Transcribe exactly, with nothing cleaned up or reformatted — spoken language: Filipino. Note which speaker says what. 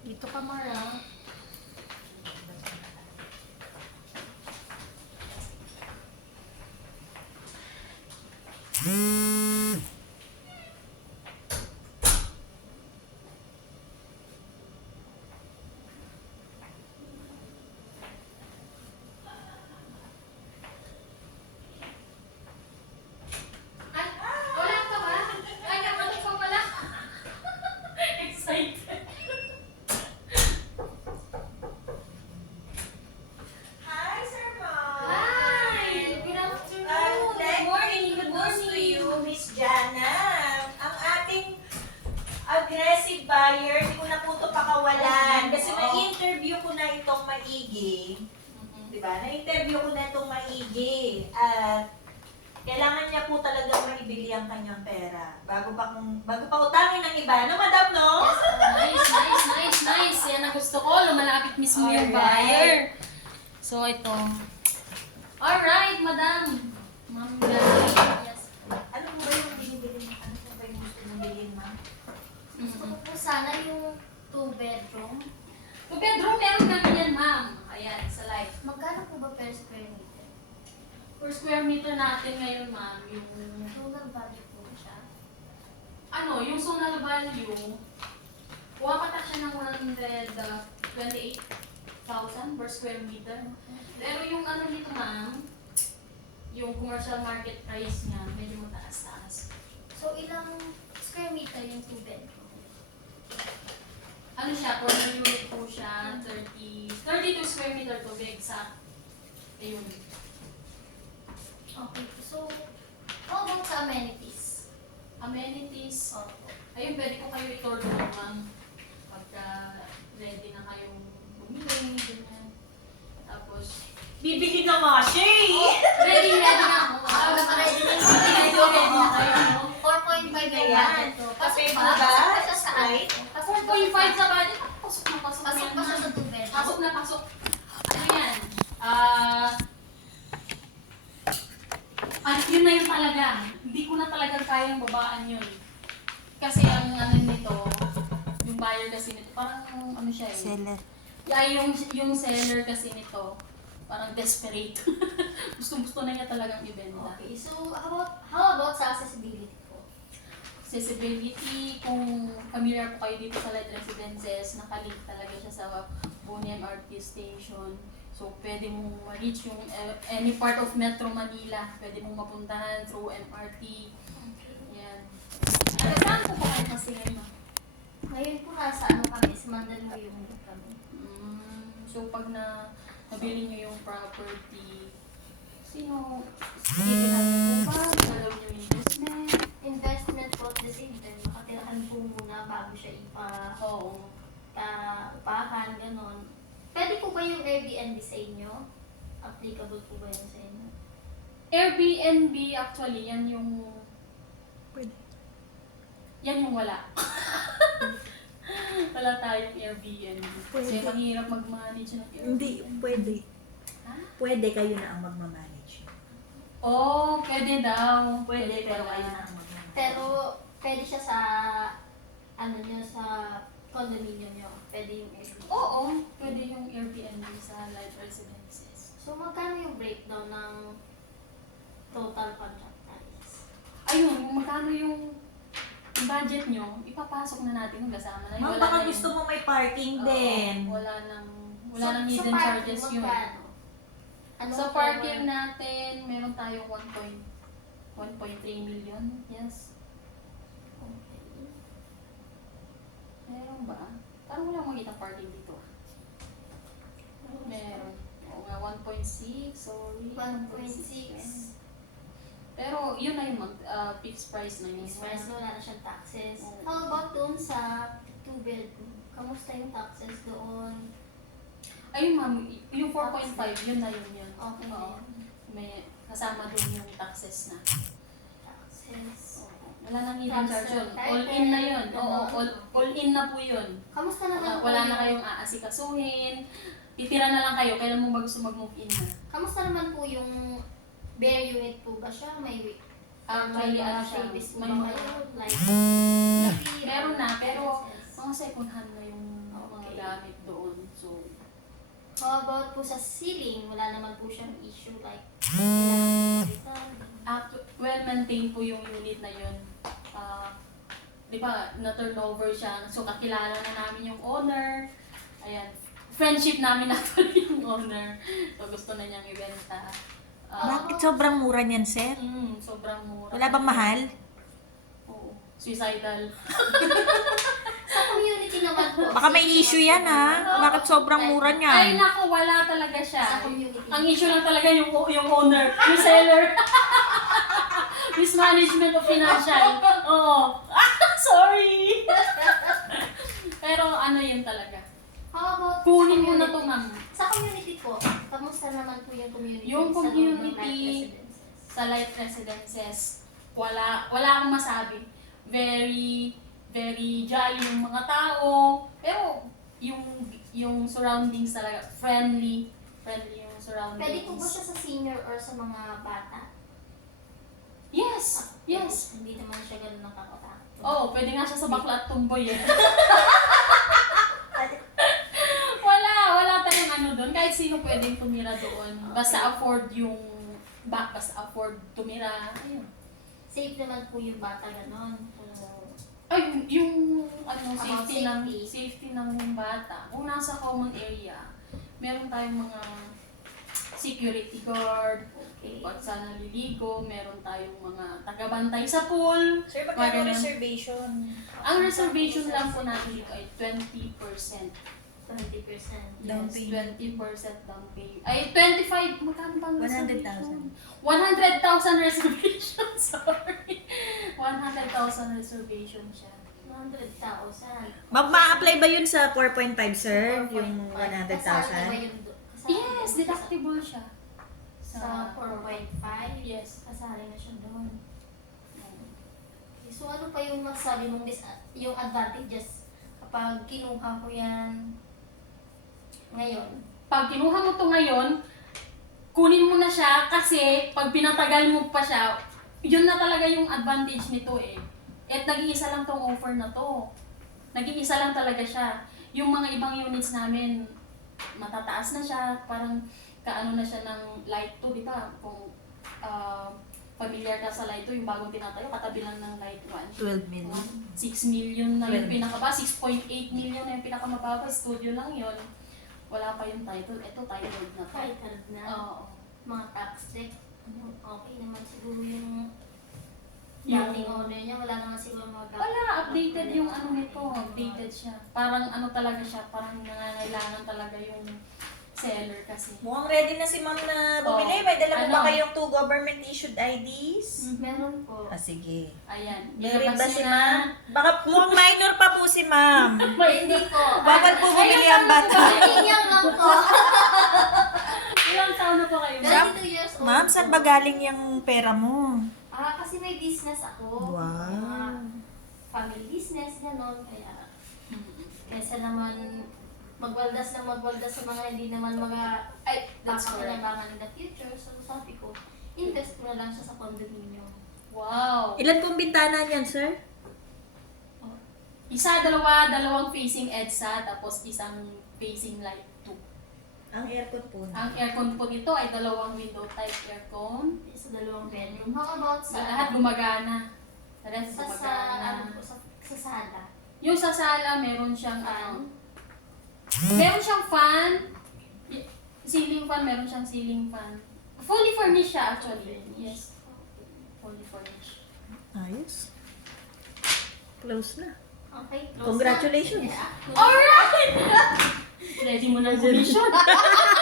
Speaker 1: Dito ka, Mara.
Speaker 2: Ay, wala ka ba? Ay, naman ko pala. Excited.
Speaker 3: Hi, Sir Mom.
Speaker 2: Hi! Good afternoon.
Speaker 3: I'd
Speaker 2: Good
Speaker 3: like
Speaker 2: morning.
Speaker 3: to
Speaker 2: Good
Speaker 3: introduce to
Speaker 2: morning.
Speaker 3: you, Miss Jana. Ang ating aggressive buyer, hindi ko na po ito pakawalan. Kasi
Speaker 2: Oo.
Speaker 3: na-interview ko na itong maigi. Diba? Na-interview ko na itong maigi. At kailangan niya po talaga maibili ang kanyang pera. Bago pa, kung, bago pa utangin ng iba. Ano, madam, no?
Speaker 2: Nice, nice, nice, nice. Yan ang gusto ko. Lumalapit mismo yung buyer.
Speaker 3: Alright.
Speaker 2: So, ito. Alright, madam. Ma'am, yes.
Speaker 3: Ano po ba yung binibili mo? Ano po ba yung gusto mong bilhin, ma'am?
Speaker 1: Gusto ko po sana yung two bedroom.
Speaker 2: Two bedroom, meron kami yan, ma'am. Ayan, sa live.
Speaker 1: Magkano po ba per square meter?
Speaker 2: Per square meter natin ngayon, ma'am, yung
Speaker 1: Total budget po siya.
Speaker 2: ano, yung zonal value, pumapatak siya ng one hundred twenty-eight thousand per square meter. Pero yung ano dito, ma'am, yung commercial market price niya, medyo mataas-taas.
Speaker 1: So, ilang square meter yung two bedroom?
Speaker 2: Ano siya, corner unit po siya, thirty, thirty-two square meter to be exact. Ayun.
Speaker 1: Okay. So, how about sa amenities?
Speaker 2: Amenities,
Speaker 1: Opo.
Speaker 2: ayun, pwede ko kayo i-tour doon, ma'am. Pagka ready na kayong bumili, ganyan. Tapos,
Speaker 3: Bibili na nga siya eh!
Speaker 2: ready, ready na ako. Ah, ready na ako. Ready na kayo, no?
Speaker 1: four point five
Speaker 3: Hindi
Speaker 1: yung
Speaker 3: na yan.
Speaker 1: budget to. Pasok
Speaker 3: Kape
Speaker 1: ba?
Speaker 3: mo ba?
Speaker 1: Pasok pa siya sa ano?
Speaker 3: Right?
Speaker 1: Pasok
Speaker 2: four point five sa budget. Pasok na, pasok na
Speaker 1: Pasok
Speaker 2: yan,
Speaker 1: pa siya
Speaker 2: ma'am.
Speaker 1: sa two bedroom.
Speaker 2: Pasok na, pasok. Ano yan? Ah... ah, yun na yun talaga. Hindi ko na talaga kayang babaan yun. Kasi ang ano nito, yung buyer kasi nito, parang ano siya eh.
Speaker 3: Seller.
Speaker 2: Yeah, yung, yung seller kasi nito, parang desperate. Gustong-gusto na niya talagang ibenta.
Speaker 1: Okay. So, how about, how about sa accessibility po?
Speaker 2: Accessibility, kung familiar po kayo dito sa Light Residences, nakalink talaga siya sa Boni M R T station. So, pwede mong ma-reach yung uh, any part of Metro Manila. Pwede mong mapuntahan through M R T. Yan. At saan po ba kayo kasi ngayon?
Speaker 1: Ngayon po nasa ano kami, sa Mandaluyong kami.
Speaker 2: Mm, so, pag na nabili niyo yung property, sino, sige na po ba? Galaw niyo yung investment?
Speaker 1: Investment po at the same time, nakatirahan po muna bago siya ipa,
Speaker 2: Oo.
Speaker 1: pa, upahan, ganon. Pwede po ba yung Airbnb sa inyo? Applicable po ba yun sa inyo?
Speaker 2: Airbnb, actually, yan yung
Speaker 3: Pwede.
Speaker 2: yan yung wala. Wala tayong Airbnb. Kasi
Speaker 4: Pwede.
Speaker 2: mahirap mag-manage ng Airbnb.
Speaker 4: Hindi, pwede.
Speaker 2: Ha?
Speaker 4: Pwede kayo na ang magmamanage.
Speaker 2: Oh, pwede daw.
Speaker 4: Pwede, pero
Speaker 2: pala.
Speaker 4: kayo na ang magmamanage.
Speaker 1: Pero pwede siya sa, ano nyo, sa condominium nyo. Pwede yung Airbnb.
Speaker 2: Oo, pwede yung Airbnb sa Light Residences.
Speaker 1: So, magkano yung breakdown ng total contract price?
Speaker 2: Ayun, kung magkano yung budget nyo, ipapasok na natin yung kasama na yun.
Speaker 4: Ma'am,
Speaker 2: Wala
Speaker 4: baka
Speaker 2: na yung-
Speaker 4: gusto mo may parking
Speaker 2: Oo,
Speaker 4: din.
Speaker 2: Wala nang, wala
Speaker 1: So-
Speaker 2: nang
Speaker 1: so
Speaker 2: hidden
Speaker 1: parking,
Speaker 2: charges yun.
Speaker 1: magkano? Ano
Speaker 2: Sa
Speaker 1: po
Speaker 2: parking
Speaker 1: ba?
Speaker 2: natin, meron tayong one point three million. Yes.
Speaker 1: Okay.
Speaker 2: Meron ba? Parang wala makita parking dito. ah. Meron. Oo nga, one point six, sorry.
Speaker 1: one point six.
Speaker 2: Pero yun na yung mag, uh, fixed price na yun.
Speaker 1: Fixed price, wala na siyang taxes.
Speaker 2: Oo.
Speaker 1: How about doon sa two bedroom? Kamusta yung taxes doon?
Speaker 2: Ayun ma'am, y- yung four point five, yun na yun yun.
Speaker 1: Okay.
Speaker 2: Oo. May kasama doon yung taxes na.
Speaker 1: Taxes.
Speaker 2: Oo. Wala nang hidden
Speaker 1: Transfer
Speaker 2: charge yun.
Speaker 1: title,
Speaker 2: All in na yun. Oo,
Speaker 1: ganun.
Speaker 2: all, all in na po yun.
Speaker 1: Kamusta
Speaker 2: Wala,
Speaker 1: naman po
Speaker 2: wala na
Speaker 1: yung-
Speaker 2: kayong aasikasuhin. Titira na lang kayo, kailan mo ba gusto mag-move in na?
Speaker 1: Kamusta naman po yung bare unit po ba siya? May wi-
Speaker 2: Actually,
Speaker 1: may mga
Speaker 2: ano siya,
Speaker 1: freebies po
Speaker 2: may
Speaker 1: ba
Speaker 2: mga-
Speaker 1: kayo? Like,
Speaker 2: Meron na, pero
Speaker 1: services?
Speaker 2: mga Mga second hand na yung mga
Speaker 1: Okay.
Speaker 2: gamit doon. So,
Speaker 1: How about po sa ceiling? Wala naman po siyang issue like wala
Speaker 2: Act- well-maintained po yung unit na yun. Ah, di ba, na-turnover siya. So, kakilala na namin yung owner. Ayan. Friendship namin actually yung owner. So, gusto na niyang ibenta. Ah,
Speaker 4: Bakit sobrang mura niyan, sir?
Speaker 2: mm, sobrang mura.
Speaker 4: Wala bang mahal?
Speaker 2: Oo. Suicidal.
Speaker 1: Sa community naman po.
Speaker 4: Baka may issue yan, ha? Bakit sobrang mura
Speaker 2: Ay,
Speaker 4: niyan?
Speaker 2: naku, wala talaga
Speaker 1: Sa
Speaker 2: siya.
Speaker 1: community.
Speaker 2: Ang issue lang talaga yung yung owner, yung seller. Mismanagement of financial. Oo. Sorry. Pero ano yun talaga.
Speaker 1: How about
Speaker 2: Kunin
Speaker 1: sa
Speaker 2: mo na
Speaker 1: community?
Speaker 2: to, ma'am.
Speaker 1: Sa community po, kamusta naman po yung community?
Speaker 2: Yung
Speaker 1: sa loob ng
Speaker 2: community,
Speaker 1: life residences?
Speaker 2: Sa light residences, wala wala akong masabi. Very very jolly yung mga tao. Pero yung yung surroundings talaga friendly, friendly yung surroundings.
Speaker 1: Pwede po ba siya sa senior or sa mga bata?
Speaker 2: Yes. Yes.
Speaker 1: Hindi naman siya ganun nakakatakot.
Speaker 2: Oo, pwede nga siya sa bakla at tumboy eh. wala, wala tayong ano doon. Kahit sino pwedeng tumira doon. Basta afford yung, ba, basta afford tumira. Ayun.
Speaker 1: Safe naman po yung bata ganon. So,
Speaker 2: Ay, yung, yung ano,
Speaker 1: About
Speaker 2: safety, ng
Speaker 1: safety.
Speaker 2: safety ng bata. Kung nasa common area, meron tayong mga security guard,
Speaker 1: okay.
Speaker 2: pag sa naliligo, meron tayong mga tagabantay sa pool.
Speaker 3: Sir,
Speaker 2: Mga
Speaker 3: magkano
Speaker 2: ganun.
Speaker 3: reservation?
Speaker 2: Ang reservation lang po natin dito ay twenty percent.
Speaker 1: twenty percent.
Speaker 4: Down
Speaker 2: Yes,
Speaker 4: payment.
Speaker 2: twenty percent down payment. Ay, twenty-five, magkano bang
Speaker 4: one hundred
Speaker 2: reservation?
Speaker 4: thousand.
Speaker 2: one hundred thousand reservation, sorry. one hundred thousand reservation siya.
Speaker 1: one hundred thousand.
Speaker 4: Ma'am, ma-apply ba yun sa four point five, sir? Yung one hundred
Speaker 1: Kasama ba
Speaker 4: thousand?
Speaker 1: yun do- kasama
Speaker 2: Yes,
Speaker 1: ba yun
Speaker 2: deductible siya.
Speaker 1: Sa four point five?
Speaker 2: Yes.
Speaker 1: Kasali na siya doon. Okay, so ano pa yung masabi mong dis- yung advantages kapag kinuha ko yan ngayon?
Speaker 2: Pag kinuha mo to ngayon, kunin mo na siya kasi pag pinatagal mo pa siya, yun na talaga yung advantage nito eh. At nag-iisa lang tong offer na to. Nag-iisa lang talaga siya. Yung mga ibang units namin, matataas na siya, parang kaano na siya ng light two, di ba? Kung uh, familiar ka sa light two, yung bagong tinatayo, katabi lang ng light one.
Speaker 4: twelve million.
Speaker 2: six million na yung
Speaker 4: Well.
Speaker 2: pinakaba, six point eight million na yung pinakamababa, studio lang yon. Wala pa yung title, eto titled na to.
Speaker 1: Titled na.
Speaker 2: Oo.
Speaker 1: Mga tax check. Ano, okay naman siguro yung
Speaker 2: Yung-
Speaker 1: dating owner niya. Wala naman siguro mga gap-
Speaker 2: Wala, updated yung ano nito, updated siya. Parang ano talaga siya, parang nangangailangan talaga yung seller kasi.
Speaker 3: Mukhang ready na si ma'am na bumili.
Speaker 2: Oh.
Speaker 3: May dala mo ba
Speaker 2: Ano?
Speaker 3: kayong two government-issued I Ds?
Speaker 1: Meron po.
Speaker 3: Ah, sige.
Speaker 2: Ayan.
Speaker 3: Meron
Speaker 2: ilabas
Speaker 3: ba
Speaker 2: nyo
Speaker 3: si
Speaker 2: na.
Speaker 3: ma'am? Baka mukhang minor pa po si ma'am.
Speaker 1: Hindi po.
Speaker 3: Bawal po bumili ang bata.
Speaker 1: Iyan lang po.
Speaker 2: Ilang taon na po kayo?
Speaker 1: twenty-two years old.
Speaker 4: Ma'am, saan ba galing yung pera mo?
Speaker 1: Ah, kasi may business ako.
Speaker 4: Wow.
Speaker 1: Mga family business, gano'n. Kaya, kaysa naman magwaldas na magwaldas sa mga hindi naman mga
Speaker 2: Ay, that's correct.
Speaker 1: makakinabangan in the future. So, sabi ko, invest ko na lang siya sa condominium.
Speaker 2: Wow.
Speaker 4: Ilan pong bintana niyan, sir?
Speaker 2: Isa, dalawa, dalawang facing EDSA, tapos isang facing light two.
Speaker 4: Ang aircon po.
Speaker 2: Ang aircon po nito ay dalawang window type aircon.
Speaker 1: Sa dalawang bedroom. How about
Speaker 2: Sa
Speaker 1: sa...
Speaker 2: lahat gumagana. Sa lahat
Speaker 1: sa, sa,
Speaker 2: gumagana.
Speaker 1: ano po, sa, sa sala.
Speaker 2: Yung sa sala, meron siyang
Speaker 1: Fan.
Speaker 2: ano, meron siyang fan, y- ceiling fan, meron siyang ceiling fan. Fully furnished siya actually. Yes, fully furnished.
Speaker 4: Ayos. Close na.
Speaker 1: Okay, close
Speaker 4: Congratulations.
Speaker 1: na. Yeah.
Speaker 2: Alright! Ready mo na commission.